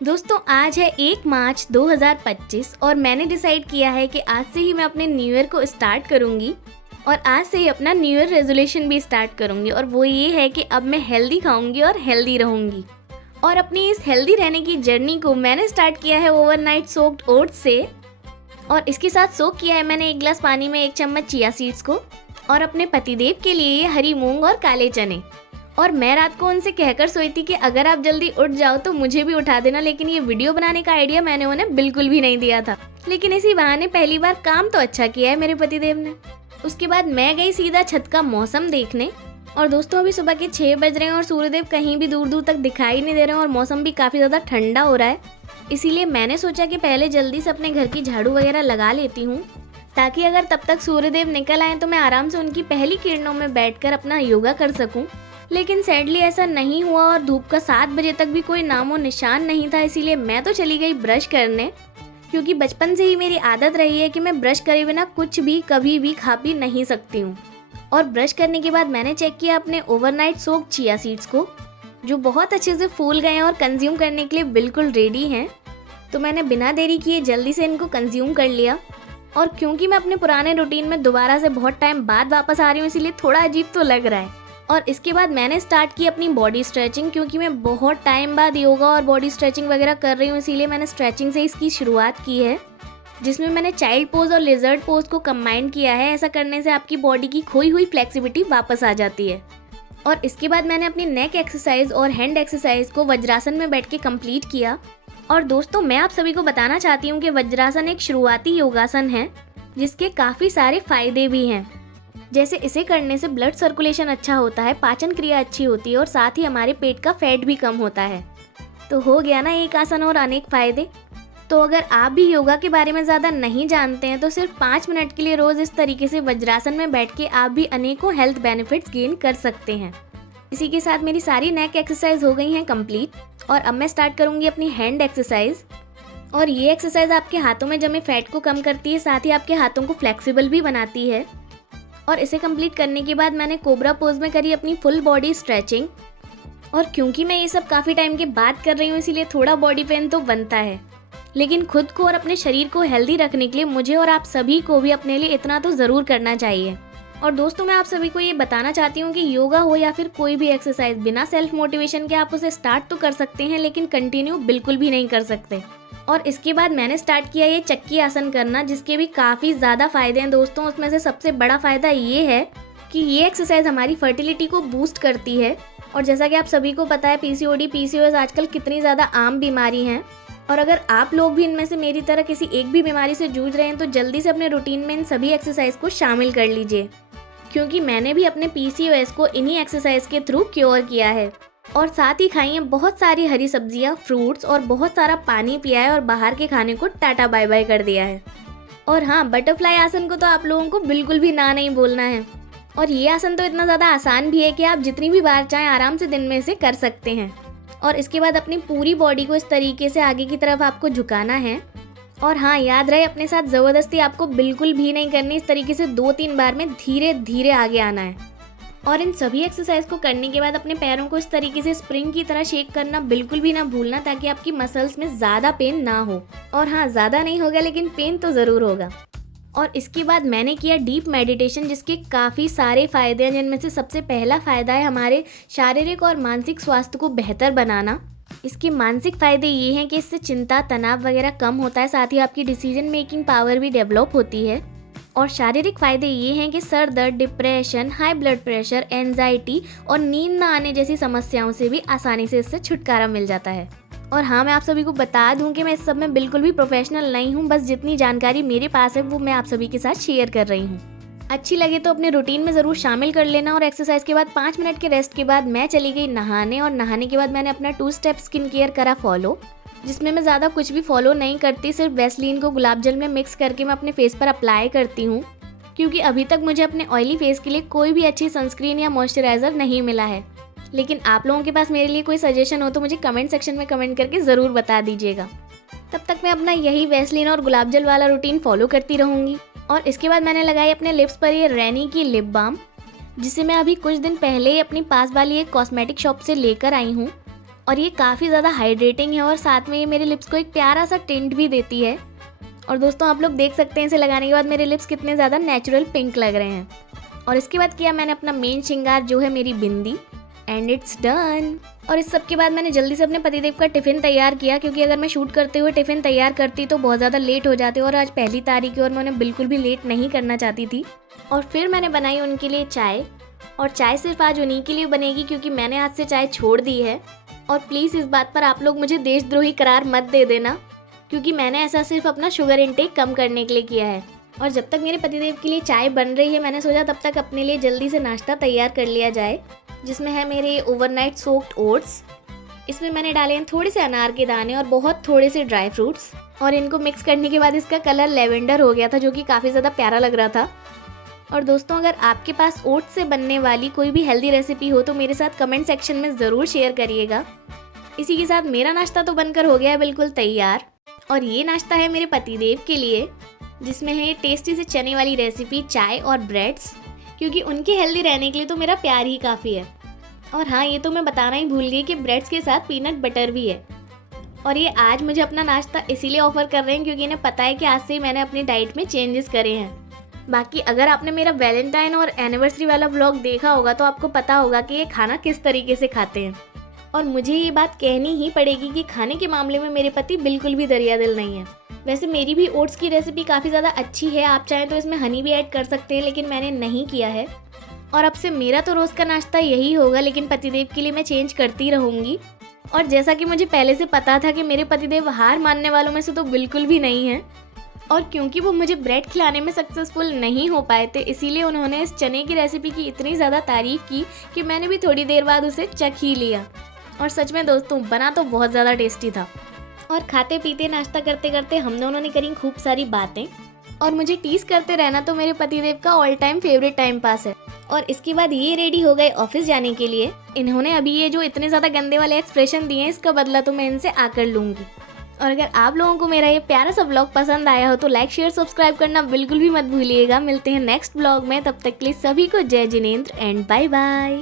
दोस्तों आज है 1 मार्च 2025 और मैंने डिसाइड किया है कि आज से ही मैं अपने न्यू ईयर को स्टार्ट करूंगी और आज से ही अपना न्यू ईयर रेजोल्यूशन भी स्टार्ट करूंगी। और वो ये है कि अब मैं हेल्दी खाऊंगी और हेल्दी रहूंगी। और अपनी इस हेल्दी रहने की जर्नी को मैंने स्टार्ट किया है ओवरनाइट सोक्ड ओट्स से। और इसके साथ सोक किया है मैंने 1 गिलास पानी में 1 चम्मच चिया सीड्स को और अपने पतिदेव के लिए ये हरी मूंग और काले चने। और मैं रात को उनसे कहकर सोई थी कि अगर आप जल्दी उठ जाओ तो मुझे भी उठा देना, लेकिन ये वीडियो बनाने का आइडिया मैंने उन्हें बिल्कुल भी नहीं दिया था। लेकिन इसी बहाने पहली बार काम तो अच्छा किया है मेरे पतिदेव ने। उसके बाद मैं गई सीधा छत का मौसम देखने। और दोस्तों अभी सुबह के 6 बज रहे हैं और सूर्यदेव कहीं भी दूर दूर तक दिखाई नहीं दे रहे हैं और मौसम भी काफ़ी ज़्यादा ठंडा हो रहा है। इसीलिए मैंने सोचा कि पहले जल्दी से अपने घर की झाड़ू वगैरह लगा लेती हूँ, ताकि अगर तब तक सूर्यदेव निकल आए तो मैं आराम से उनकी पहली किरणों में बैठकर अपना योगा कर सकूं। लेकिन सैडली ऐसा नहीं हुआ और धूप का 7 बजे तक भी कोई नामो निशान नहीं था। इसीलिए मैं तो चली गई ब्रश करने, क्योंकि बचपन से ही मेरी आदत रही है कि मैं ब्रश करे बिना कुछ भी कभी भी खा पी नहीं सकती हूँ। और ब्रश करने के बाद मैंने चेक किया अपने ओवरनाइट सोक्ड चिया सीड्स को, जो बहुत अच्छे से फूल गए हैं और कंज्यूम करने के लिए बिल्कुल रेडी हैं। तो मैंने बिना देरी किए जल्दी से इनको कंज्यूम कर लिया। और क्योंकि मैं अपने पुराने रूटीन में दोबारा से बहुत टाइम बाद वापस आ रही हूँ, इसीलिए थोड़ा अजीब तो लग रहा है। और इसके बाद मैंने स्टार्ट की अपनी बॉडी स्ट्रेचिंग, क्योंकि मैं बहुत टाइम बाद योगा और बॉडी स्ट्रेचिंग वगैरह कर रही हूँ, इसीलिए मैंने स्ट्रेचिंग से इसकी शुरुआत की है, जिसमें मैंने चाइल्ड पोज और लिजर्ड पोज को कंबाइन किया है। ऐसा करने से आपकी बॉडी की खोई हुई फ्लेक्सिबिलिटी वापस आ जाती है। और इसके बाद मैंने अपनी नेक एक्सरसाइज और हैंड एक्सरसाइज को वज्रासन में बैठ के कंप्लीट किया। और दोस्तों मैं आप सभी को बताना चाहती हूँ कि वज्रासन एक शुरुआती योगासन है, जिसके काफ़ी सारे फायदे भी हैं। जैसे इसे करने से ब्लड सर्कुलेशन अच्छा होता है, पाचन क्रिया अच्छी होती है और साथ ही हमारे पेट का फैट भी कम होता है। तो हो गया ना एक आसन और अनेक फायदे। तो अगर आप भी योगा के बारे में ज़्यादा नहीं जानते हैं तो सिर्फ 5 मिनट के लिए रोज़ इस तरीके से वज्रासन में बैठ के आप भी अनेकों हेल्थ बेनिफिट्स गेन कर सकते हैं। इसी के साथ मेरी सारी नेक एक्सरसाइज हो गई हैं कंप्लीट और अब मैं स्टार्ट करूँगी अपनी हैंड एक्सरसाइज। और ये एक्सरसाइज आपके हाथों में जमे फैट को कम करती है, साथ ही आपके हाथों को फ्लेक्सिबल भी बनाती है। और इसे कंप्लीट करने के बाद मैंने कोबरा पोज में करी अपनी फुल बॉडी स्ट्रेचिंग। और क्योंकि मैं ये सब काफ़ी टाइम के बाद कर रही हूँ, इसीलिए थोड़ा बॉडी पेन तो बनता है, लेकिन खुद को और अपने शरीर को हेल्दी रखने के लिए मुझे और आप सभी को भी अपने लिए इतना तो ज़रूर करना चाहिए। और दोस्तों मैं आप सभी को ये बताना चाहती हूँ कि योगा हो या फिर कोई भी एक्सरसाइज, बिना सेल्फ मोटिवेशन के आप उसे स्टार्ट तो कर सकते हैं, लेकिन कंटिन्यू बिल्कुल भी नहीं कर सकते। और इसके बाद मैंने स्टार्ट किया ये चक्की आसन करना, जिसके भी काफ़ी ज़्यादा फायदे हैं दोस्तों। उसमें से सबसे बड़ा फ़ायदा ये है कि ये एक्सरसाइज हमारी फर्टिलिटी को बूस्ट करती है। और जैसा कि आप सभी को पता है पीसीओडी पीसीओएस आजकल कितनी ज़्यादा आम बीमारी हैं। और अगर आप लोग भी इनमें से मेरी तरह किसी एक भी बीमारी से जूझ रहे हैं तो जल्दी से अपने रूटीन में इन सभी एक्सरसाइज को शामिल कर लीजिए, क्योंकि मैंने भी अपने पीसीओएस को इन्हीं एक्सरसाइज के थ्रू क्योर किया है। और साथ ही खाई हैं बहुत सारी हरी सब्जियां, फ्रूट्स और बहुत सारा पानी पिया है और बाहर के खाने को टाटा बाय बाय कर दिया है। और हाँ, बटरफ्लाई आसन को तो आप लोगों को बिल्कुल भी ना नहीं बोलना है। और ये आसन तो इतना ज़्यादा आसान भी है कि आप जितनी भी बार चाहें आराम से दिन में इसे कर सकते हैं। और इसके बाद अपनी पूरी बॉडी को इस तरीके से आगे की तरफ आपको झुकाना है। और हाँ, याद रहे अपने साथ ज़बरदस्ती आपको बिल्कुल भी नहीं करनी। इस तरीके से 2-3 बार में धीरे धीरे आगे आना है। और इन सभी एक्सरसाइज को करने के बाद अपने पैरों को इस तरीके से स्प्रिंग की तरह शेक करना बिल्कुल भी ना भूलना, ताकि आपकी मसल्स में ज़्यादा पेन ना हो। और हाँ, ज़्यादा नहीं होगा लेकिन पेन तो ज़रूर होगा। और इसके बाद मैंने किया डीप मेडिटेशन, जिसके काफ़ी सारे फ़ायदे हैं, जिनमें से सबसे पहला फ़ायदा है हमारे शारीरिक और मानसिक स्वास्थ्य को बेहतर बनाना। इसके मानसिक फ़ायदे ये हैं कि इससे चिंता, तनाव वगैरह कम होता है, साथ ही आपकी डिसीजन मेकिंग पावर भी डेवलप होती है। और शारीरिक फ़ायदे ये हैं कि सर दर्द, depression, high blood pressure, anxiety और नींद ना आने जैसी समस्याओं से भी आसानी से इससे छुटकारा मिल जाता है। और हाँ, मैं आप सभी को बता दूं कि मैं इस सब में बिल्कुल भी प्रोफेशनल नहीं हूँ, बस जितनी जानकारी मेरे पास है वो मैं आप सभी के साथ शेयर कर रही हूँ। अच्छी लगे तो अपने रूटीन में ज़रूर शामिल कर लेना। और एक्सरसाइज के बाद 5 मिनट के रेस्ट के बाद मैं चली गई नहाने। और नहाने के बाद मैंने अपना 2 स्टेप स्किन केयर करा फॉलो, जिसमें मैं ज़्यादा कुछ भी फॉलो नहीं करती, सिर्फ वैसलीन को गुलाब जल में मिक्स करके मैं अपने फेस पर अप्लाई करती हूँ, क्योंकि अभी तक मुझे अपने ऑयली फेस के लिए कोई भी अच्छी सनस्क्रीन या मॉइस्चराइज़र नहीं मिला है। लेकिन आप लोगों के पास मेरे लिए कोई सजेशन हो तो मुझे कमेंट सेक्शन में कमेंट करके ज़रूर बता दीजिएगा। तब तक मैं अपना यही वैसलीन और गुलाब जल वाला रूटीन फॉलो करती रहूँगी। और इसके बाद मैंने लगाई अपने लिप्स पर ये रैनी की लिप बाम, जिसे मैं अभी कुछ दिन पहले ही अपनी पास वाली एक कॉस्मेटिक शॉप से लेकर आई हूँ। और ये काफ़ी ज़्यादा हाइड्रेटिंग है और साथ में ये मेरे लिप्स को एक प्यारा सा टिंट भी देती है। और दोस्तों आप लोग देख सकते हैं इसे लगाने के बाद मेरे लिप्स कितने ज़्यादा नेचुरल पिंक लग रहे हैं। और इसके बाद किया मैंने अपना मेन श्रृंगार जो है मेरी बिंदी, एंड इट्स डन। और इस सब के बाद मैंने जल्दी से अपने पतिदेव का टिफ़िन तैयार किया, क्योंकि अगर मैं शूट करते हुए टिफ़िन तैयार करती तो बहुत ज़्यादा लेट हो जाते और आज पहली तारीख है और मैं उन्हें बिल्कुल भी लेट नहीं करना चाहती थी। और फिर मैंने बनाई उनके लिए चाय, और चाय सिर्फ आज उन्हीं के लिए बनेगी क्योंकि मैंने आज से चाय छोड़ दी है। और प्लीज़ इस बात पर आप लोग मुझे देशद्रोही करार मत दे देना, क्योंकि मैंने ऐसा सिर्फ अपना शुगर इंटेक कम करने के लिए किया है। और जब तक मेरे पतिदेव के लिए चाय बन रही है मैंने सोचा तब तक अपने लिए जल्दी से नाश्ता तैयार कर लिया जाए, जिसमें है मेरे ओवरनाइट सोक्ड ओट्स। इसमें मैंने डाले हैं थोड़े से अनार के दाने और बहुत थोड़े से ड्राई फ्रूट्स, और इनको मिक्स करने के बाद इसका कलर लेवेंडर हो गया था, जो कि काफ़ी ज़्यादा प्यारा लग रहा था। और दोस्तों अगर आपके पास ओट्स से बनने वाली कोई भी हेल्दी रेसिपी हो तो मेरे साथ कमेंट सेक्शन में ज़रूर शेयर करिएगा। इसी के साथ मेरा नाश्ता तो बनकर हो गया है बिल्कुल तैयार। और ये नाश्ता है मेरे पतिदेव के लिए, जिसमें है टेस्टी से चने वाली रेसिपी, चाय और ब्रेड्स, क्योंकि उनके हेल्दी रहने के लिए तो मेरा प्यार ही काफ़ी है। और हाँ, ये तो मैं बताना ही भूल गई कि ब्रेड्स के साथ पीनट बटर भी है। और ये आज मुझे अपना नाश्ता इसीलिए ऑफर कर रहे हैं क्योंकि इन्हें पता है कि आज से ही मैंने अपनी डाइट में चेंजेस करे हैं। बाकी अगर आपने मेरा वैलेंटाइन और एनिवर्सरी वाला व्लॉग देखा होगा तो आपको पता होगा कि ये खाना किस तरीके से खाते हैं। और मुझे ये बात कहनी ही पड़ेगी कि खाने के मामले में मेरे पति बिल्कुल भी दरिया दिल नहीं है। वैसे मेरी भी ओट्स की रेसिपी काफ़ी ज़्यादा अच्छी है, आप चाहें तो इसमें हनी भी ऐड कर सकते हैं, लेकिन मैंने नहीं किया है। और अब से मेरा तो रोज़ का नाश्ता यही होगा, लेकिन पतिदेव के लिए मैं चेंज करती रहूँगी। और जैसा कि मुझे पहले से पता था कि मेरे पतिदेव हार मानने वालों में से तो बिल्कुल भी नहीं हैं, और क्योंकि वो मुझे ब्रेड खिलाने में सक्सेसफुल नहीं हो पाए थे, इसीलिए उन्होंने इस चने की रेसिपी की इतनी ज़्यादा तारीफ़ की कि मैंने भी थोड़ी देर बाद उसे चख ही लिया। और सच में दोस्तों बना तो बहुत ज़्यादा टेस्टी था। और खाते पीते नाश्ता करते करते हम दोनों ने करी खूब सारी बातें, और मुझे टीज करते रहना तो मेरे पतिदेव का all time favourite time pass है। और इसके बाद ये रेडी हो गए ऑफिस जाने के लिए। इन्होंने अभी ये जो इतने ज़्यादा गंदे वाले एक्सप्रेशन दिए हैं इसका बदला तो मैं इनसे आकर लूँगी। और अगर आप लोगों को मेरा ये प्यारा सा ब्लॉग पसंद आया हो तो लाइक शेयर सब्सक्राइब करना बिल्कुल भी मत भूलिएगा। मिलते हैं नेक्स्ट ब्लॉग में, तब तक के लिए सभी को जय जिनेंद्र एंड बाय बाय।